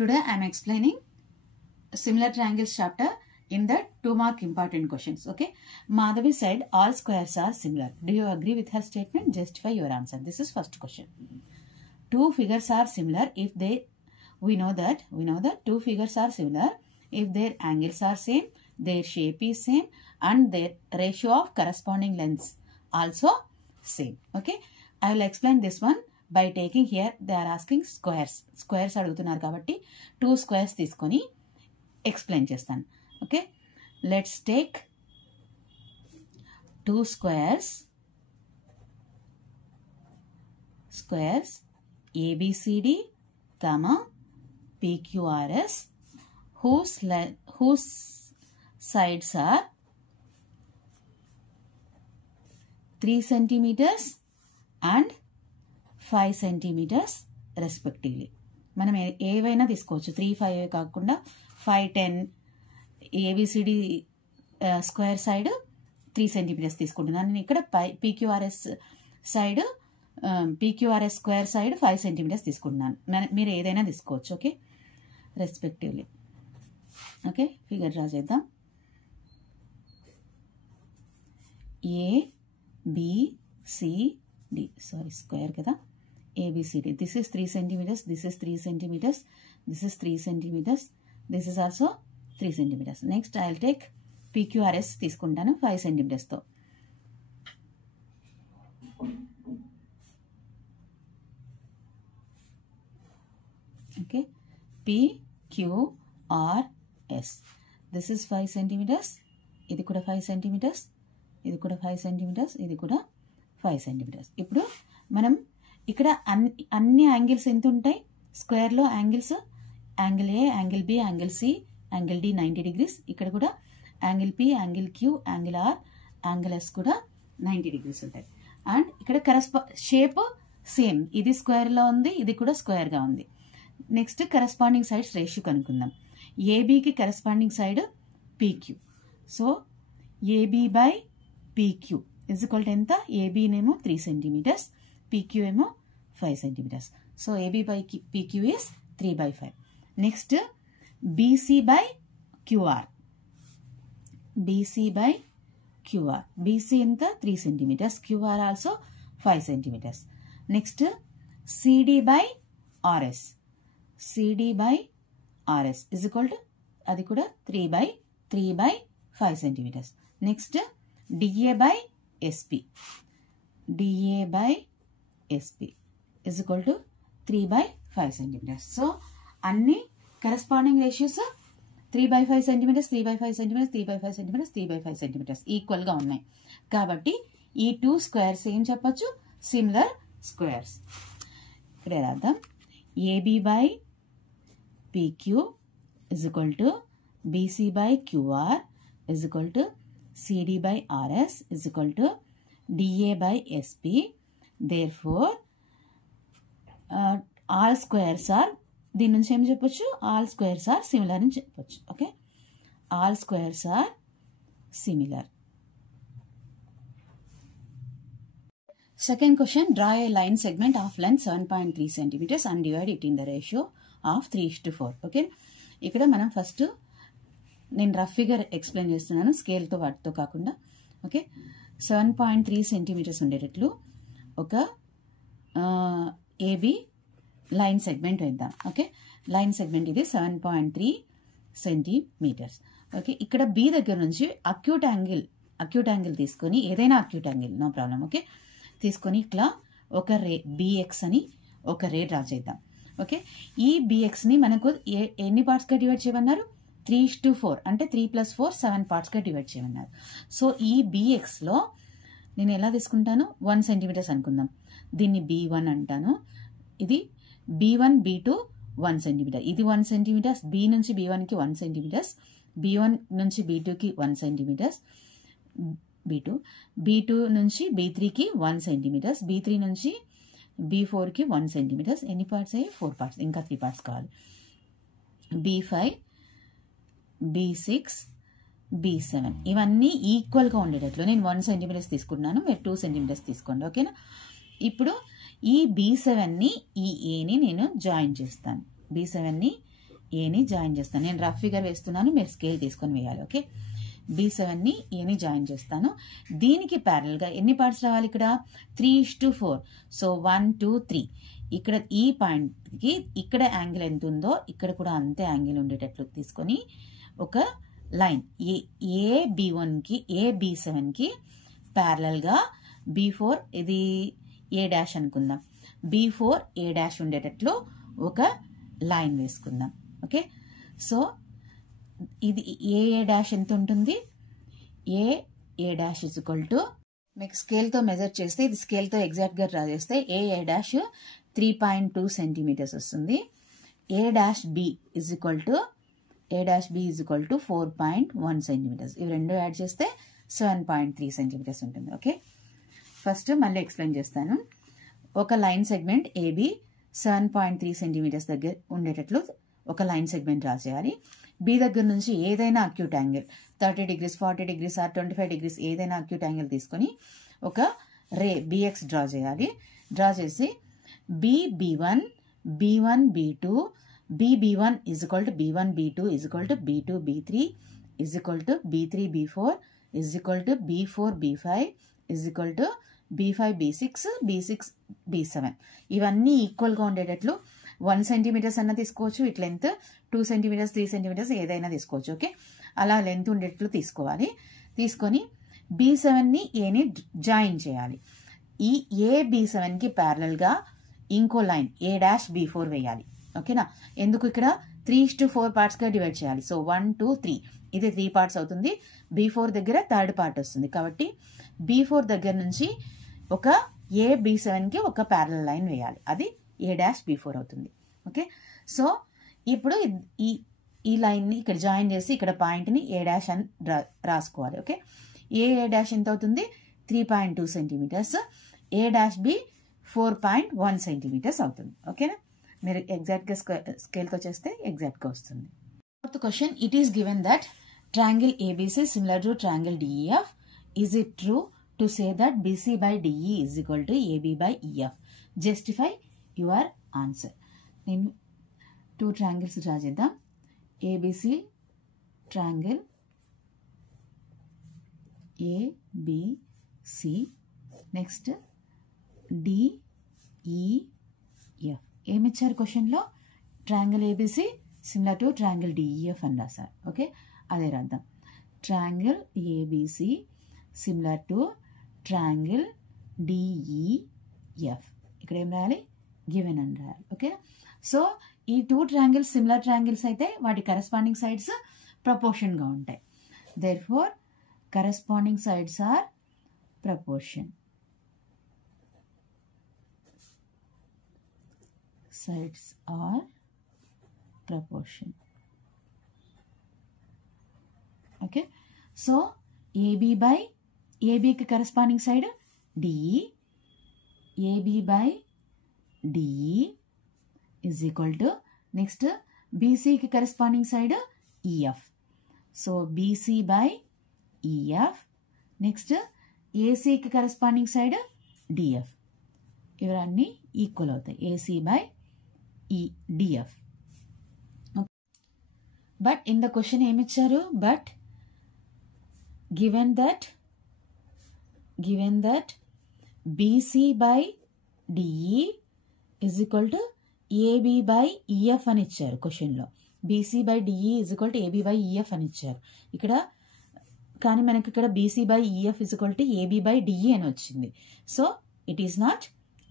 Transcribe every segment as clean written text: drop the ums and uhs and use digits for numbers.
Today I am explaining similar triangles chapter in the 2-mark important questions. Okay. Madhavi said all squares are similar. Do you agree with her statement? Justify your answer. This is first question. Two figures are similar if we know that two figures are similar if their angles are same, their shape is same, and their ratio of corresponding lengths also same. Okay. I will explain this one by taking here they are asking squares అడుగుతున్నారు కాబట్టి 2 squares తీసుకొని explain చేస్తాను. Okay, let's take 2 squares ABCD, PQRS whose sides are 3 centimeters and 5 centimeters respectively. మనం ఏవైనా తీసుకోవచ్చు, 3, 5 కాకుండా 5, 10 ABCD square side 3 centimetres తీసుకుంటున్నాను. నేను ఇక్కడ PQRS స్క్వేర్ సైడ్ 5 సెంటీమీటర్స్ తీసుకుంటున్నాను. మీరు ఏదైనా తీసుకోవచ్చు. Okay, respectively. Okay, figure draw చేద్దాం. ABCD స్క్వేర్ కదా, ABCD. This is 3 centimeters, this is 3 centimeters, this is 3 centimeters, this is also 3 centimeters. Next I will take PQRS తీసుకుంటాను 5 centimeters తో. Okay, PQRS. This is 5 centimeters, ఇది కూడా 5 centimeters, ఇది కూడా 5 centimeters, ఇది కూడా 5 centimeters. ఇప్పుడు మనం ఇక్కడ అన్ని యాంగిల్స్ ఎంత ఉంటాయి స్క్వేర్లో? Angles angle A, angle B, angle C, angle D 90 degrees. ఇక్కడ కూడా angle P, angle Q, angle R, angle S కూడా 90 degrees ఉంటాయి. అండ్ ఇక్కడ షేప్ సేమ్, ఇది స్క్వేర్లో ఉంది, ఇది కూడా స్క్వేర్గా ఉంది. నెక్స్ట్ కరస్పాండింగ్ సైడ్స్ రేషియో కనుక్కుందాం. ఏబికి corresponding side PQ. So AB by PQ is equal to ఎంత? ఏబినేమో 3 centimeters, PQ ఏమో 5 centimeters. So AB by PQ is 3/5. Next BC by QR. BC by QR. BC ఎంత? 3 centimeters. QR also 5 centimeters. Next CD by RS. CD by RS is equal to అది కూడా 3/5 centimeters. Next DA by SP. DA by SP is equal to 3/5 centimeters. So అన్ని corresponding ratios 3/5 centimeters, 3/5 centimeters, 3/5 centimeters, 3/5 centimeters ఈక్వల్గా ఉన్నాయి. కాబట్టి ఈ 2 squares ఏం చెప్పచ్చు? Similar squares. ఇక్కడ రాద్దాం. AB by PQ is equal to BC by QR is equal to CD by RS is equal to DA by SP. Therefore, all squares are, దీని నుంచి ఏం చెప్పొచ్చు? ఆల్ స్క్వేర్స్ ఆర్ సిమిలర్ అని చెప్పొచ్చు. Okay, all squares are similar. Second question, draw a line segment of length 7.3 centimeters and divide it in the ratio of 3:4. Okay, ఇక్కడ మనం first నేను rough figure explain చేస్తున్నాను, స్కేల్తో వాటితో కాకుండా. ఓకే, 7.3 centimeters ఉండేటట్లు ఒక ఏబి లైన్ సెగ్మెంట్ వేద్దాం. ఓకే, లైన్ సెగ్మెంట్ ఇది 7.3 centimeters. ఓకే, ఇక్కడ బి దగ్గర నుంచి అక్యూట్ యాంగిల్ తీసుకొని, ఏదైనా acute angle no problem. Okay, తీసుకొని ఇట్లా ఒక రే బిఎక్స్ అని ఒక రే డ్రా చేద్దాం. ఓకే, ఈ బిఎక్స్ని మనకు ఎన్ని పార్ట్స్గా డివైడ్ చేయమన్నారు? 3:4 అంటే 3 + 4 7 పార్ట్స్గా డివైడ్ చేయమన్నారు. సో ఈ బిఎక్స్లో నేను ఎలా తీసుకుంటాను? 1 centimeters అనుకుందాం. దీన్ని B1 అంటాను. ఇది B1, B2 1 centimeter. ఇది 1 centimeters. B నుంచి B1కి 1 centimeters. B1 నుంచి B2కి 1 centimeters. B2 నుంచి B3కి 1 centimeters. B3 నుంచి B4కి 1 centimeters. ఎన్ని పార్ట్స్ అయ్యి? 4 parts. ఇంకా 3 parts కావాలి. B5, B6, B7 ఇవన్నీ ఈక్వల్గా ఉండేటట్లు నేను 1 centimeters తీసుకున్నాను, మీరు 2 centimeters తీసుకోండి. ఓకేనా? ఇప్పుడు ఈ B7ని ఈ ఏని నేను జాయిన్ చేస్తాను. B7ని ఏని జాయిన్ చేస్తాను. నేను రఫ్ ఫిగర్ వేస్తున్నాను, మీరు స్కేల్ తీసుకొని వేయాలి. ఓకే, B7ని ఏని జాయిన్ చేస్తాను. దీనికి ప్యారల్గా ఎన్ని పార్ట్స్ రావాలి? ఇక్కడ 3:4. సో 1 2 3. ఇక్కడ ఈ పాయింట్కి ఇక్కడ యాంగిల్ ఎంత ఉందో ఇక్కడ కూడా అంతే యాంగిల్ ఉండేటట్లు తీసుకొని ఒక లైన్ AB1కి AB7కి ప్యారలల్గా B4 ఇది A' అనుకుందాం. B4 A' ఉండేటట్లు ఒక లైన్ వేసుకుందాం. ఓకే, సో ఇది A' ఎంత ఉంటుంది? A' ఇజ్ ఈక్వల్ టు, మీకు స్కేల్తో మెజర్ చేస్తే, ఇది స్కేల్తో ఎగ్జాక్ట్గా డ్రా చేస్తే A' 3.2 సెంటీమీటర్స్ వస్తుంది. A'(B) is equal to 4.1 centimetres. ఇవి రెండు యాడ్ చేస్తే 7.3 సెంటీమీటర్స్ ఉంటుంది. ఓకే, ఫస్ట్ మళ్ళీ ఎక్స్ప్లెయిన్ చేస్తాను. ఒక లైన్ సెగ్మెంట్ AB 7.3 సెంటీమీటర్స్ దగ్గర ఉండేటట్లు ఒక లైన్ సెగ్మెంట్ డ్రా చేయాలి. బి దగ్గర నుంచి ఏదైనా acute angle 30 degrees 40 degrees or 25 degrees ఏదైనా అక్యూట్ యాంగిల్ తీసుకొని ఒక రే BX డ్రా చేయాలి. డ్రా చేసి B1 B2 B1 is equal to B1 B2 is equal to B2 B3 is equal to B3 B4 is equal to B4 B5 is equal to B5 B6 B6 B7 ఇవన్నీ ఈక్వల్గా ఉండేటట్లు 1 centimetres అన్న తీసుకోవచ్చు. It length 2 centimetres 3 centimetres ఏదైనా తీసుకోవచ్చు. Okay, అలా length ఉండేట్లు తీసుకోవాలి. తీసుకొని B7ని ఏని జాయిన్ చేయాలి. ఈ AB7కి ప్యారలల్గా ఇంకో లైన్ A'(B4) వేయాలి. ఓకేనా, ఎందుకు ఇక్కడ 3:4 పార్ట్స్గా డివైడ్ చేయాలి. సో 1 2 3 ఇది 3 పార్ట్స్ అవుతుంది. B4 దగ్గర థర్డ్ పార్ట్ వస్తుంది కాబట్టి B4 దగ్గర నుంచి ఒక AB7కి ఒక ప్యారలల్ లైన్ వేయాలి. అది A'(B4) అవుతుంది. ఓకే, సో ఇప్పుడు ఈ లైన్ని ఇక్కడ జాయిన్ చేసి ఇక్కడ పాయింట్ని A' అని రాసుకోవాలి. ఓకే, A' ఎంత అవుతుంది? 3.2 సెంటీమీటర్స్. A'(B) 4.1 సెంటీమీటర్స్ అవుతుంది. ఓకేనా, మీరు ఎగ్జాక్ట్గా స్కేల్తో చేస్తే ఎగ్జాక్ట్గా వస్తుంది. Fourth question, it is given that triangle ABC similar to triangle DEF. Is it true to say that BC by DE is equal to AB by EF? Justify your answer. నేను 2 triangles draw చేద్దాం. ABC triangle ABC, next DEF. ఏమిచ్చారు క్వశ్చన్లో? Triangle ABC similar to triangle DEF అని రాశారు. Okay, అదే రాద్దాం. Triangle ABC similar to triangle DEF. ఇక్కడ ఏం రాయాలి? గివెన్ అని రాయాలి. ఓకే, సో ఈ 2 ట్రయాంగిల్స్ సిమిలర్ ట్రయాంగిల్స్ అయితే వాటి కరెస్పాండింగ్ సైడ్స్ ప్రపోర్షన్గా ఉంటాయి. Therefore corresponding sides are proportion. Sides are proportion. Okay, so AB by AB की corresponding side DE, AB by DE is equal to next BC की corresponding side EF. So BC by EF, next AC की corresponding side DF. ఇవన్నీ equal అవుతాయి. AC by DF. But in the question ఏమిచ్చారు? But given that BC by DE is equal to AB by EF అని ఇచ్చారు క్వశ్చన్లో. BC by DE is equal to AB by EF అని ఇచ్చారు ఇక్కడ. కానీ మనకి ఇక్కడ BC by EF is equal to AB by DE అని వచ్చింది. So it is not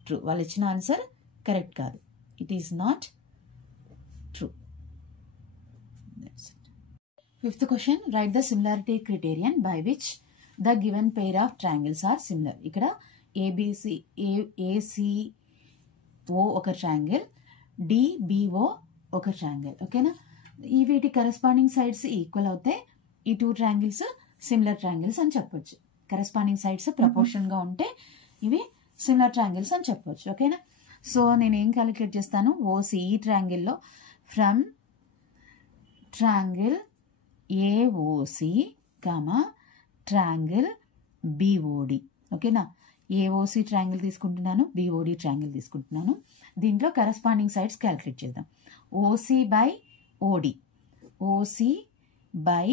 true. వాళ్ళు ఇచ్చిన ఆన్సర్ కరెక్ట్ కాదు. It is not true. Fifth question, write the similarity criterion by which the given pair of triangles are similar. ఇక్కడ ACO ఒక triangle, DBO ఒక triangle. ఓకేనా, ఈ వీటి కరెస్పాండింగ్ సైడ్స్ ఈక్వల్ అవుతే ఈ 2 ట్రయాంగిల్స్ సిమిలర్ ట్రయాంగిల్స్ అని చెప్పొచ్చు. కరెస్పాండింగ్ సైడ్స్ ప్రపోర్షన్గా ఉంటే ఇవి సిమిలర్ ట్రయాంగిల్స్ అని చెప్పొచ్చు. ఓకేనా, సో నేను ఏం క్యాలిక్యులేట్ చేస్తాను? OCE ట్రయాంగిల్లో from triangle AOC triangle BOD. ఓకేనా, AOC ట్రయాంగిల్ తీసుకుంటున్నాను, BOD ట్రయాంగిల్ తీసుకుంటున్నాను. దీంట్లో కరెస్పాండింగ్ సైడ్స్ క్యాలిక్యులేట్ చేద్దాం. OC by OD, OC by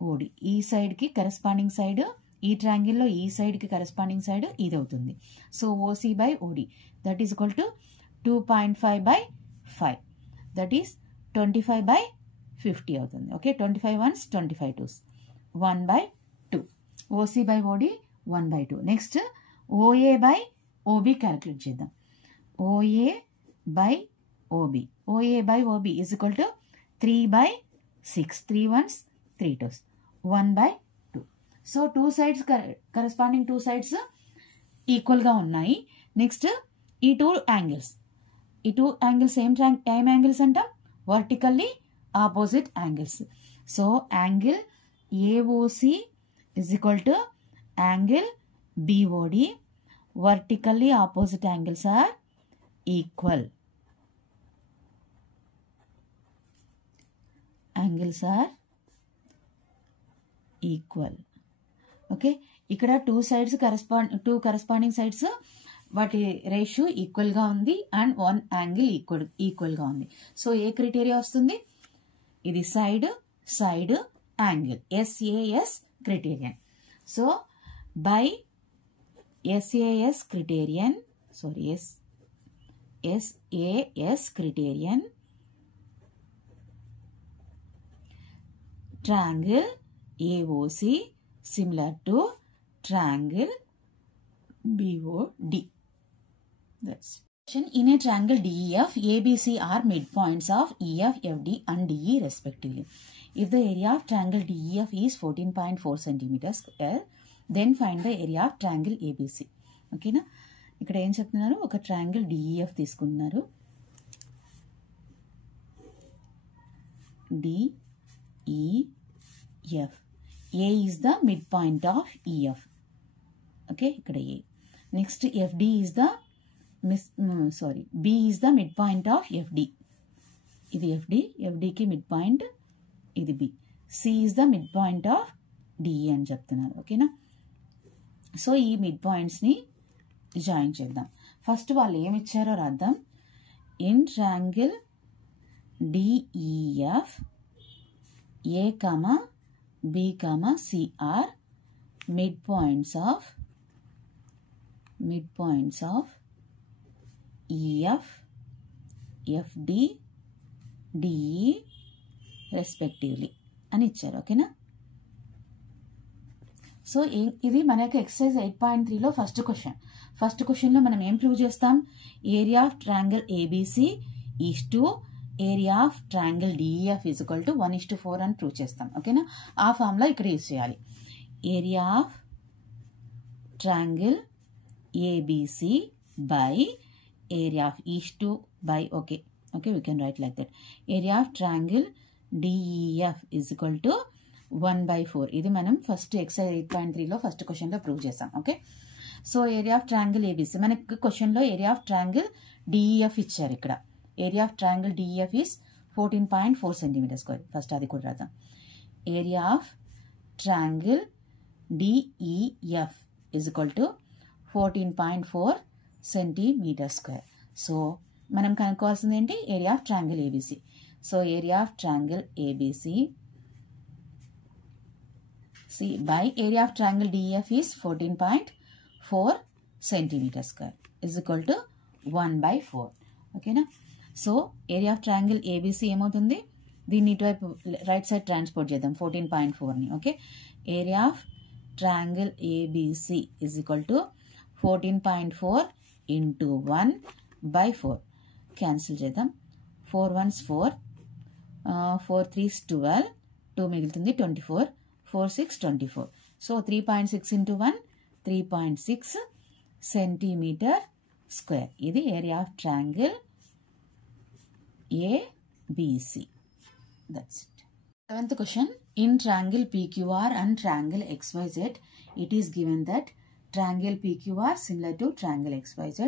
OD. ఈ సైడ్కి కరెస్పాండింగ్ సైడ్, ఈ ట్రయాంగిల్లో ఈ సైడ్కి కరెస్పాండింగ్ సైడ్ ఇది అవుతుంది. So OC by OD that is equal to 2.5 by 5, that is 25/50 అవుతుంది. Okay, 25 ones 25 twos, 1/2. OC by OD 1/2. Next OA by OB calculate చేద్దాం. OA by OB, OA by OB is equal to 3/6, 3 ones 3 twos, 1/2. So two sides corresponding two sides ఈక్వల్గా ఉన్నాయి. Next ఈ two angles ఏం angles అంటాం? Vertically opposite angles. So angle AOC is equal to angle BOD. Vertically opposite angles are equal. Angles are equal. Okay, ఇక్కడ two corresponding sides వాటి ratio ఈక్వల్గా ఉంది and one angle ఈక్వల్గా ఉంది. So ఏ criteria వస్తుంది? ఇది side angle, SAs criterion. So by SAs criterion, SAs criterion, triangle AOC similar to triangle BOD. That's in a triangle DEF, ABC are midpoints of EF, FD and DE respectively. If the area of triangle DEF is 14.4 centimeters square, then find the area of triangle ABC. Okay na? ఇక్కడ ఏం చెప్తున్నారు? ఒక triangle DEF తీసుకున్నారు. DEF. A is the midpoint of EF. Okay, ఇక్కడ A. Next FD is the B is the midpoint of FD. ఇది FD, FD కి midpoint ఇది B. C is the midpoint of DE అని చెప్తున్నారు. ఓకేనా? So ఈ mid పాయింట్స్ని join చేద్దాం. ఫస్ట్ వాళ్ళు ఏమి ఇచ్చారో రాద్దాం. In triangle DEF A, B, C are midpoints of EF, FD, DE respectively అని ఇచ్చారు. ఓకేనా? సో ఇది మనకు ఎక్సర్సైజ్ 8.3లో ఫస్ట్ క్వశ్చన్లో మనం ఏం ప్రూవ్ చేస్తాం? Area of triangle ABC is to area of triangle DEF is equal to 1:4 అని ప్రూవ్ చేస్తాం. ఓకేనా? ఆ ఫార్ములా ఇక్కడ యూజ్ చేయాలి. Area of triangle ABC by area of is to buy okay we can write like that. Area of triangle DEF is equal to 1/4. ఇది మనం first exercise 8.3లో first క్వశ్చన్లో prove చేస్తాం. Okay, so area of triangle ABC మనకి క్వశ్చన్లో area of triangle DEF ఇచ్చారు. ఇక్కడ area of triangle DEF is 14.4 centimeters square. First అది కూడా రాద్దాం. Area of triangle DEF is equal to 14.4 centimeters square. So మనం కనుక్కోవాల్సింది ఏంటి? Area of triangle ABC. So area of triangle ABC by area of triangle DEF is 14.4 centimeters square is equal to 1/4. ఓకేనా? So area of triangle ABC ఏమవుతుంది? దీన్ని ఇటువైపు right side transport చేద్దాం 14.4ని. Okay, area of triangle ABC is equal to 14.4 into 1/4. Cancel చేద్దాం. 4 ones 4, 4 3s 12, 2 మిగులుతుంది 24, 4 6 24. So 3.6 into 1 3.6 centimeter square. ఇది area of triangle ABC. That's it. 7th question. In triangle PQR and triangle XYZ, it is given that triangle PQR similar to triangle XYZ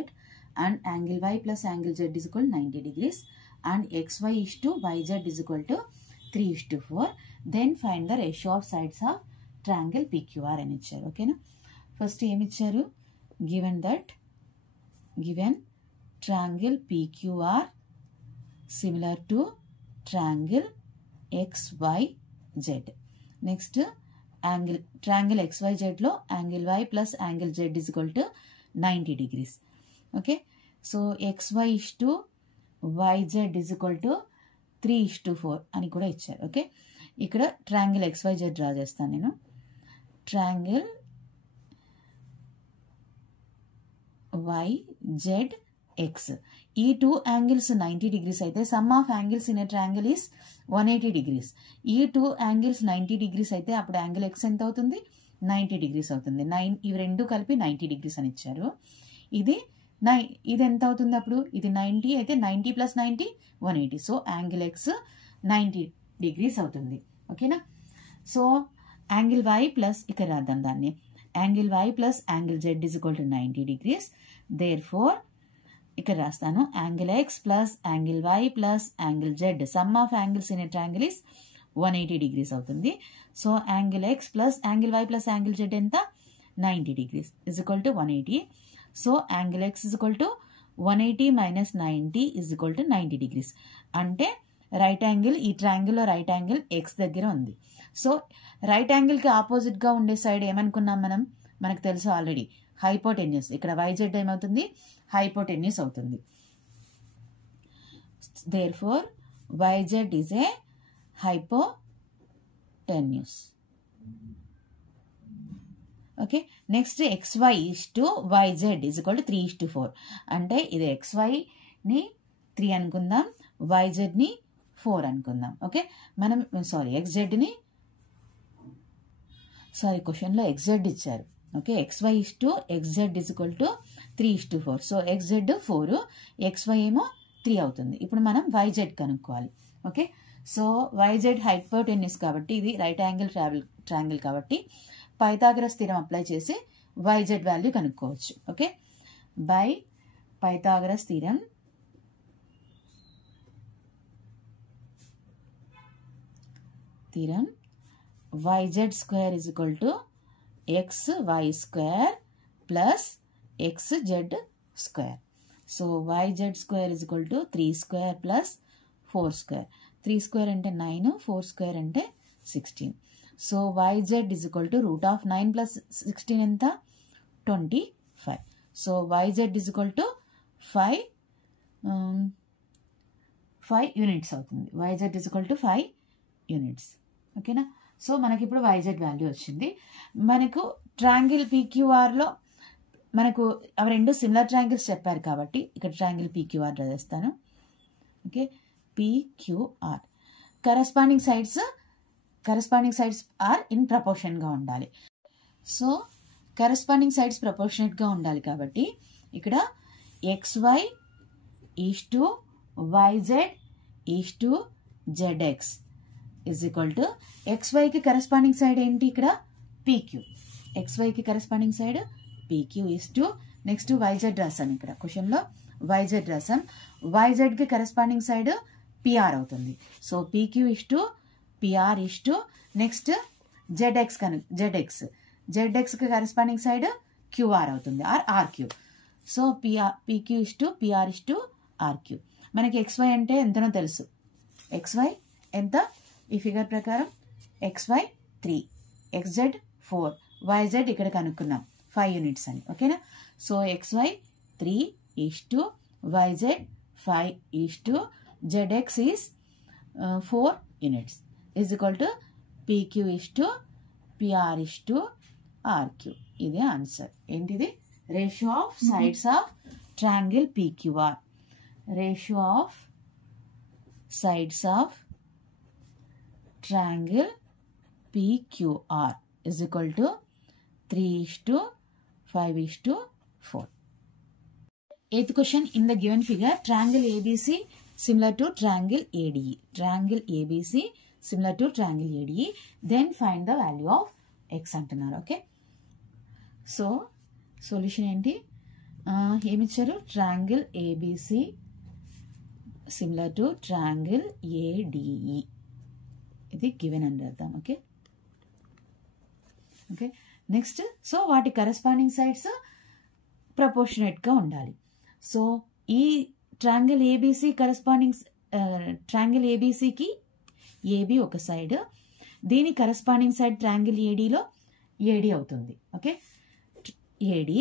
and angle Y plus angle Z is equal to 90 degrees and XY is to YZ is equal to 3:4. Then find the ratio of sides of triangle PQR అని ఇచ్చారు. ఓకేనా? First ఏమి ఇచ్చారు? given triangle PQR similar to triangle XYZ. Next, triangle XYZ లో angle Y plus angle Z is equal to 90 degrees. Okay, so XY is to YZ is equal to 3:4 అని కూడా ఇచ్చారు. Okay, ఇక్కడ ట్రయాంగిల్ XYZ డ్రా చేస్తాను నేను. Triangle YZX, ఈ two angles 90 degrees అయితే some of angles in a triangle is 180 degrees. ఈ two angles 90 degrees అయితే అప్పుడు యాంగిల్ X ఎంత అవుతుంది? 90 degrees అవుతుంది. ఇవి రెండు కలిపి 90 degrees అని ఇచ్చారు. ఇది ఎంత అవుతుంది అప్పుడు? ఇది 90 అయితే 90 + 90 180. సో యాంగిల్ X 90 degrees అవుతుంది. ఓకేనా? సో యాంగిల్ Y ప్లస్ ఇక్కడ రాద్దాం దాన్ని, angle Y plus angle Z is equal to 90 degrees. Therefore ఇక్కడ రాస్తాను, angle X plus angle Y plus angle Z sum of angles in a triangle is 180 degrees అవుతుంది. So angle X plus angle Y plus angle Z ఎంత? 90 degrees is equal to 180. So angle X is equal to 180 minus 90 is equal to 90 degrees. అంటే right angle, ఈ ట్రయాంగిల్లో right angle X దగ్గర ఉంది. So right యాంగిల్కి ఆపోజిట్గా ఉండే side ఏమనుకున్నాం మనం? మనకు తెలుసు ఆల్రెడీ, హైపోటెన్యూస్. ఇక్కడ YZ ఏమవుతుంది? హైపోటెన్యూస్ అవుతుంది. Therefore YZ is a hypotenuse. Okay, next XY is to YZ is equal to 3:4. అంటే ఇది XYని 3 అనుకుందాం, YZని 4 అనుకుందాం. ఓకే, మనం XZని క్వశ్చన్లో XZ ఇచ్చారు. Okay, XY is to XZ is equal to 3:4. So XZ 4, XY ఏమో 3 అవుతుంది. ఇప్పుడు మనం YZ కనుక్కోవాలి. ఓకే, సో YZ హైపోటెన్యూస్ కాబట్టి ఇది రైట్ యాంగిల్ ట్రయాంగిల్ కాబట్టి పైథాగరస్ థీరం అప్లై చేసి YZ వాల్యూ కనుక్కోవచ్చు. Okay, by Pythagoras theorem YZ square is equal to XY square plus XZ square. So YZ square is equal to 3 square plus 4 square. 3 square అంటే 9, 4 square అంటే 16. So YZ is equal to √9 plus 16 ఎంత? 25. So YZ is equal to 5 units అవుతుంది. YZ is equal to 5 units. ఓకేనా? So మనకి ఇప్పుడు YZ value వచ్చింది. మనకు triangle PQRలో మనకు అవి రెండు సిమిలర్ ట్రయాంగిల్స్ చెప్పారు కాబట్టి ఇక్కడ ట్రయాంగిల్ PQR రాస్తాను. Okay, PQR corresponding sides are in ప్రపోర్షన్గా ఉండాలి. సో కరస్పాండింగ్ సైడ్స్ ప్రపోర్షనేట్గా ఉండాలి కాబట్టి ఇక్కడ XY is to YZ is to ZX is equal to XYకి కరస్పాండింగ్ సైడ్ ఏంటి? ఇక్కడ PQ. XYకి corresponding side PQ is to next YZ రాసాను. ఇక్కడ క్వశ్చన్లో YZ రాసాం. YZకి కరస్పాండింగ్ సైడ్ PR అవుతుంది. So PQ is to PR is to next ZXకి కరస్పాండింగ్ సైడ్ QR అవుతుంది, are RQ. So PQ is to PR is to RQ. మనకి XY అంటే ఎంతనో తెలుసు. XY ఎంత? ఈ ఫిగర్ ప్రకారం XY 3, XZ 4, YZ ఇక్కడ కనుక్కున్నాం 5 యూనిట్స్ అని. ఓకేనా? So XY 3 is to YZ 5 is to ZX is 4 units is equal to PQ is to PR is to RQ. ఇదే ఆన్సర్. ఏంటిది? Ratio of sides of triangle PQR. Ratio of sides of triangle PQR is equal to 3:5:4. Eighth question, in the given figure, triangle ABC similar to triangle ADE. Triangle ABC similar to triangle ADE. Then find the value of X అంటున్నారు. Okay, so solution ఏంటి? ఏమిచ్చారు? Triangle ABC similar to triangle ADE. ఇది given అని రాద్దాం. Okay, next so వాటి corresponding sides ప్రపోర్షనేట్గా ఉండాలి. So ఈ ట్రయాంగిల్ ABC కరస్పాండింగ్ ట్రయాంగిల్ ఏబీసీకి ఏబి ఒక సైడ్, దీని కరస్పాండింగ్ సైడ్ ట్రయాంగిల్ ఏడీలో ఏడి అవుతుంది. Okay, AD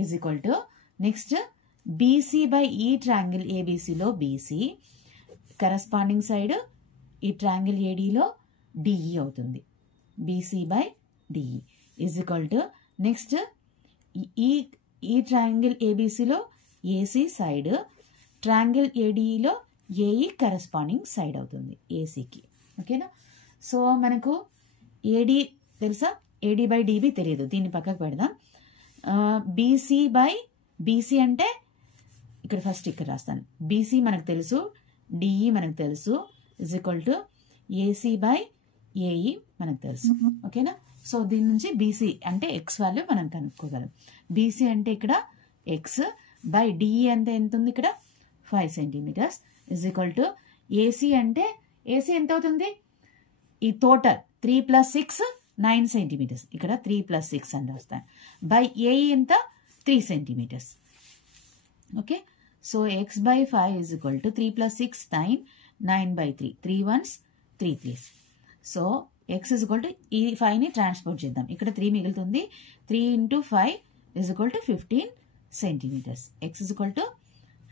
is equal to next BC by ఈ ట్రయాంగిల్ ఏబీసీలో బీసీ, కరస్పాండింగ్ సైడ్ ఈ ట్రయాంగిల్ ఏడీలో డిఈ అవుతుంది. BC by DE is equal to next ఈ ట్రయాంగిల్ ఏబీసీలో ఏసీ సైడ్, ట్రయాంగిల్ ఏడీలో ఏఈ కరస్పాండింగ్ సైడ్ అవుతుంది ఏసీకి. ఓకేనా, సో మనకు ఏడి తెలుసా, ఏడి బై డిబి తెలియదు, దీన్ని పక్కకు పెడదాం. బీసీ బై బీసీ అంటే ఇక్కడ ఫస్ట్ ఇక్కడ రాస్తాను, బీసీ మనకు తెలుసు, డిఈ మనకు తెలుసు, is equal to AC by AE మనకు తెలుసు. ఓకేనా, సో దీని నుంచి బీసీ అంటే ఎక్స్ వాల్యూ మనం కనుక్కోగలం. బీసీ అంటే ఇక్కడ ఎక్స్ బై డిఈ అంటే ఎంత ఉంది ఇక్కడ 5 centimetres is equal to AC అంటే ఏసీ ఎంత అవుతుంది, ఈ టోటల్ 3 + 6 9 సెంటీమీటర్స్, ఇక్కడ 3 + 6 అని రాస్తాను, బై ఏఈ ఎంత 3 centimetres. Okay, so X by 5 is equal to 3 + 6 9, 9/3, 3 1s 3 3s. So X is equal to ఈ 5ని ట్రాన్స్పోర్ట్ చేద్దాం, ఇక్కడ 3 మిగులుతుంది, 3 × 5 is equal to 15 centimetres. X is equal to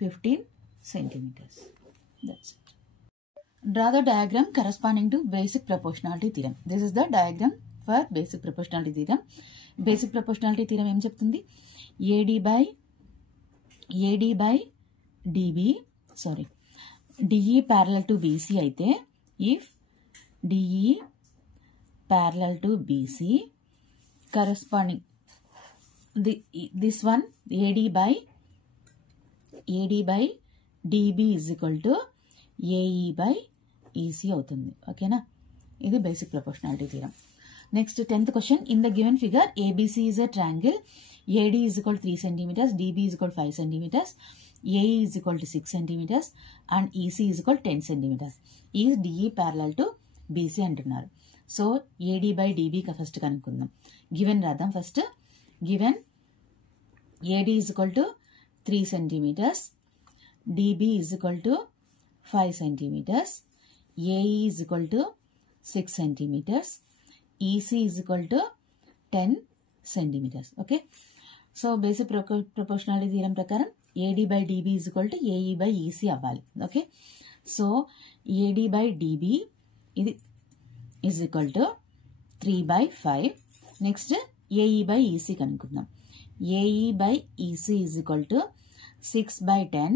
15 centimeters. That's it. Draw the diagram corresponding to basic proportionality theorem. This is the diagram for basic proportionality theorem. Basic proportionality theorem em cheptundi, AD by DB, sorry, DE parallel to BC aithe, if DE parallel to BC corresponding this one AD by DB is equal to AE by EC అవుతుంది. ఓకేనా, ఇది basic proportionality theorem. Next 10th question, in the given figure ABC is a triangle, AD is equal to 3 centimeters, DB is equal to 5 centimeters, AE is equal to 6 centimeters and EC is equal to 10 centimeters. Is DE parallel to BC అంటున్నారు. So AD by DB first కనుక్కుందాం. Given రాద్దాం first. Given AD is equal to 3 centimeters, DB is equal to 5 centimeters, AE is equal to 6 centimeters, EC is equal to 10 centimeters. Okay, so basic proportionality theorem prakaram AD by DB is equal to AE by EC avvali. Okay, so AD by DB is equal to 3/5. Next AE by EC kanukkundam. AE by EC is equal to 6/10,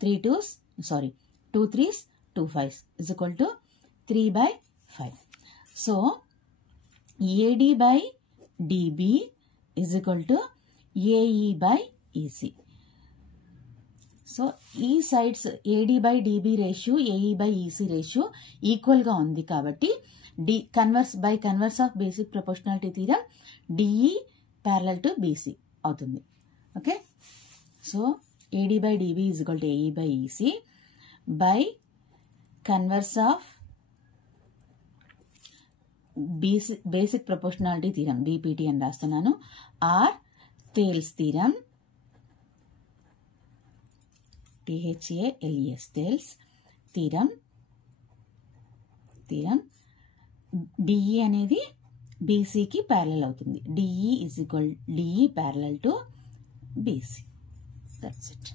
2 3s 2 5s is equal to 3/5. So AD by DB is equal to AE by EC. So ఈ sides AD by DB ratio, AE by EC ratio equal గా ఉంది కాబట్టి converse of basic proportionality theorem DE parallel to BC అవుతుంది. Okay, so AD by DB is equal to AE by EC by converse of basic proportionality theorem BPT అని రాస్తున్నాను, or Thales theorem, THALES Thales theorem. DE అనేది BCకి parallel అవుతుంది. DE parallel to BC. That's it.